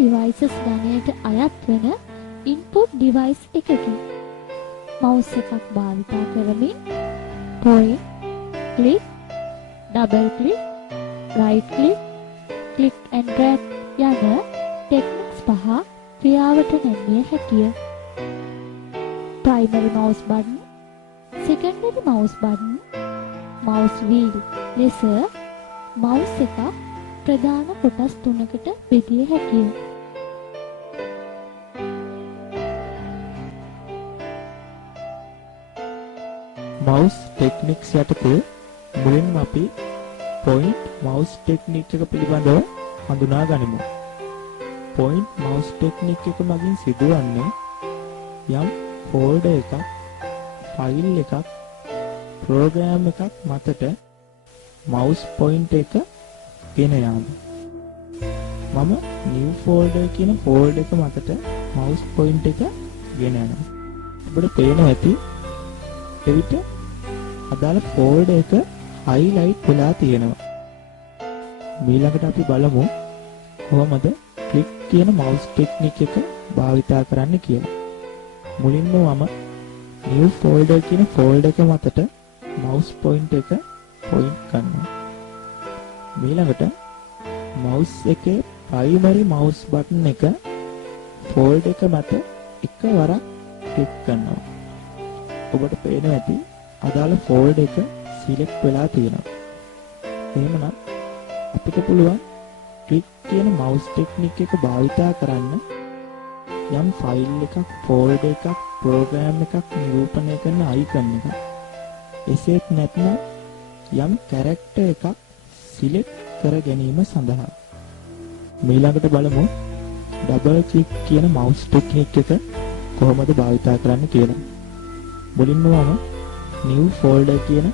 devices ගණයට අයත් වන input device එකකි. mouse එකක් භාවිතා කරමින් point, click, double click, right click, click and drag යන techniques පහ ක්‍රියාවට නැමිය හැකිය. primary mouse button, secondary mouse button, mouse wheel ලෙස mouse එක ප්‍රධාන කොටස් තුනකට බෙදිය හැකිය. mouse techniques යටතේ මුලින්ම අපි point mouse technique එක පිළිබඳව හඳුනා ගනිමු. point mouse technique එක මගින් සිදුවන්නේ යම් folder එකක්, file එකක්, program එකක් මතට mouse point එක ගෙන යාම. මම new folder කියන folder එක මතට mouse point එක ගෙන යනවා. ඔබට පේනවා ඇති එවිට අදාළ folder එක highlight වෙලා තියෙනවා. ඊළඟට අපි බලමු කොහොමද click කියන mouse technique එක භාවිතා කරන්න කියලා. මුලින්ම මම new folder කියන folder එක මතට mouse point එක point කරනවා. ඊළඟට mouse එකේ primary mouse button එක folder එක මත එකවරක් ක්ලික් කරනවා. ඔබට පේනවා ඇති අදාළ ෆෝල්ඩර් එක සිලෙක්ට් වෙලා තියෙනවා. එහෙමනම් අපිට පුළුවන් ක්ලික් කියන මවුස් ටෙක්නික් එක භාවිතා කරන්න යම් ෆයිල් එකක්, ෆෝල්ඩර් එකක්, ප්‍රෝග්‍රෑම් එකක් නිරූපණය කරන අයිකන් එකක්. එසේත් නැත්නම් යම් කැරක්ටර් එකක් සිලෙක්ට් කර ගැනීම සඳහා. ඊළඟට බලමු ඩබල් ක්ලික් කියන මවුස් ටෙක්නික් එක කොහොමද භාවිතා කරන්න කියලා. මුලින්ම මම new folder කියන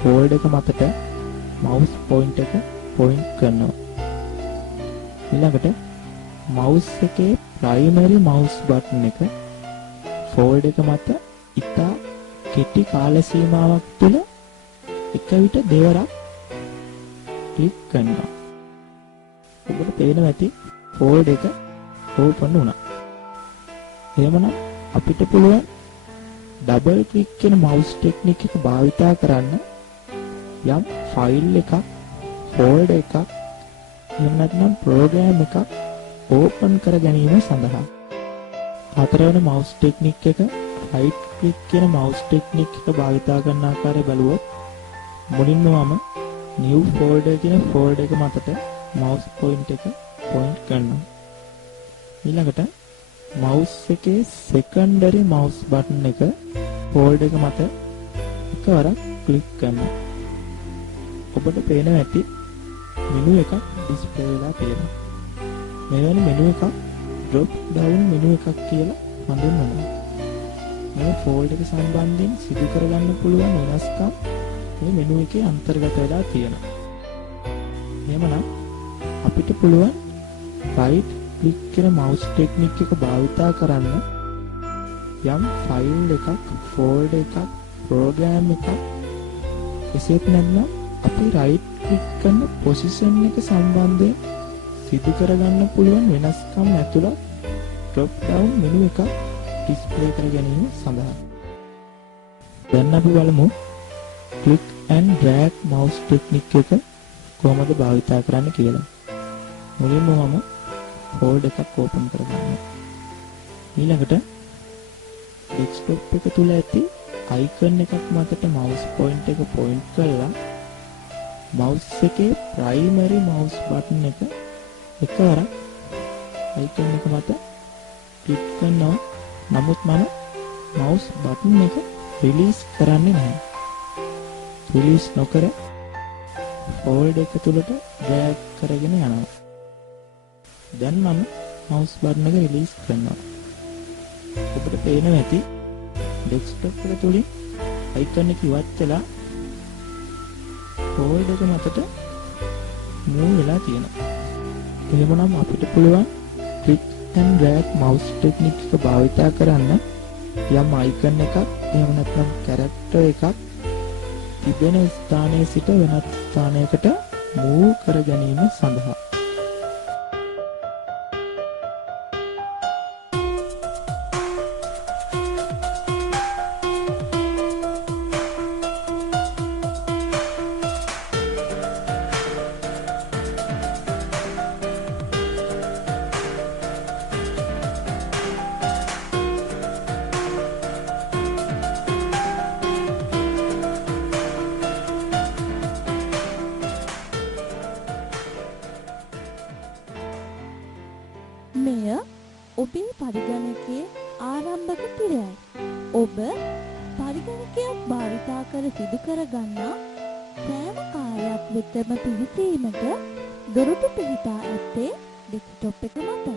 ෆෝල්ඩර් එක මතට මවුස් පොයින්ටර් එක පොයින්ට් කරනවා. ඊළඟට මවුස් එකේ primary mouse button එක ෆෝල්ඩර් එක මත ඉතා කෙටි කාල සීමාවක් තුළ එක විට දෙවරක් ක්ලික් කරනවා. ඔබට පේනවා ඇති ෆෝල්ඩර් එක ඕපන් වුණා. එහෙමනම් අපිට පුළුවන් ඩබල් ක්ලික් කියන මවුස් ටෙක්නික් එක භාවිතා කරන්න යම් ෆයිල් එකක්, ෆෝල්ඩර් එකක්, එහෙම නැත්නම් ප්‍රෝග්‍රෑම් එකක් ඕපන් කර ගැනීම සඳහා. හතරවෙනි මවුස් ටෙක්නික් එක රයිට් ක්ලික් කියන මවුස් ටෙක්නික් එක භාවිතා කරන ආකාරය බලුවොත් මුලින්ම මම new folder කියන ෆෝල්ඩර් එක මතට මවුස් පොයින්ටර් එක පොයින්ට් කරනවා. ඊළඟට මවුස් එකේ secondary mouse button එක ෆෝල්ඩර් එක මත එකවරක් ක්ලික් කරනවා. ඔබට පේනවා ඇති මෙනු එකක් ඩිස්ප්ලේ වෙලා තියෙනවා. මෙවැනි මෙනු එකක් drop down මෙනු එකක් කියලා හඳුන්වනවා. මේ ෆෝල්ඩර් එක සම්බන්ධයෙන් සිදු කරගන්න පුළුවන් වෙනස්කම් මේ මෙනු එකේ අන්තර්ගත වෙලා තියෙනවා. එහෙමනම් අපිට පුළුවන් right click කියන mouse technique එක භාවිතා කරන්න යම් ෆයිල් එකක්, ෆෝල්ඩර් එකක්, ප්‍රෝග්‍රෑම් එකක්, එසේත් නැත්නම් අපි right click කරන position එක සම්බන්ධයෙන් සිදු කරගන්න පුළුවන් වෙනස්කම් ඇතුළත් drop down මෙනු එකක් ඩිස්ප්ලේ කර ගැනීම සඳහා. දැන් අපි බලමු click and drag mouse technique එක කොහොමද භාවිතා කරන්න කියලා. මුලින්ම මම ෆෝල්ඩර් එකක් ඕපන් කරගන්නවා. ඊළඟට desktop එක තුල ඇති icon එකක් මතට mouse point එක point කරලා mouse එකේ primary mouse button එක එකවරක් icon එක මත ක්ලික් කරනවා. නමුත් මම mouse button එක release කරන්නේ නැහැ. release නොකර folder එක තුලට drag කරගෙන යනවා. දැන් මම mouse button එක release කරනවා. ඔබට පේනවා ඇති desktop එක තුලින් icon එක ඉවත් වෙලා folder එක මතට move වෙලා තියෙනවා. එහෙමනම් අපිට පුළුවන් click and drag mouse technique එක භාවිතා කරන්න යම් icon එකක්, එහෙම නැත්නම් character එකක් තිබෙන ස්ථානයේ සිට වෙනත් ස්ථානයකට move කර ගැනීම සඳහා. මෙය ඔබේ පරිගණකයේ ආරම්භක තිරයයි. ඔබ පරිගණකයක් භාවිතා කර සිදු කරගන්නා සෑම කාර්යයක් වෙතම පිවිසීමට දොරටු පිහිටා ඇත්තේ ඩෙස්ක්ටොප් එක මතයි.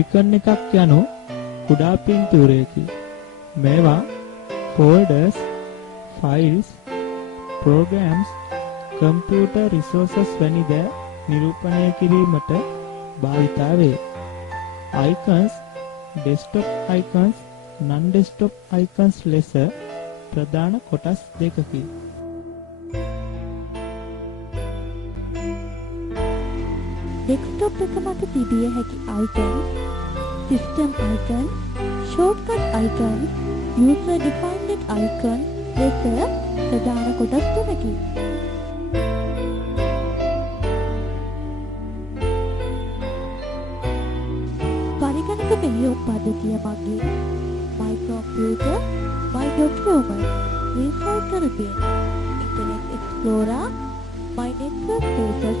icon එකක් යනු කුඩා පින්තූරයකි. මේවා folders, files, programs, computer resources වැනි දෑ නිරූපණය කිරීමට භාවිතා වේ. icons, desktop icons, non-desktop icons ලෙස ප්‍රධාන කොටස් දෙකකි. ඩෙස්ක්ටොප් එක මත තිබිය හැකි icons system icon, shortcut icon, user defined icon ලෙස ප්‍රධාන කොටස් තුනකි. පරිගණක මෙහෙයුම් පද්ධතිය මගින් my computer, my document, recycle bin, Internet Explorer, my network pages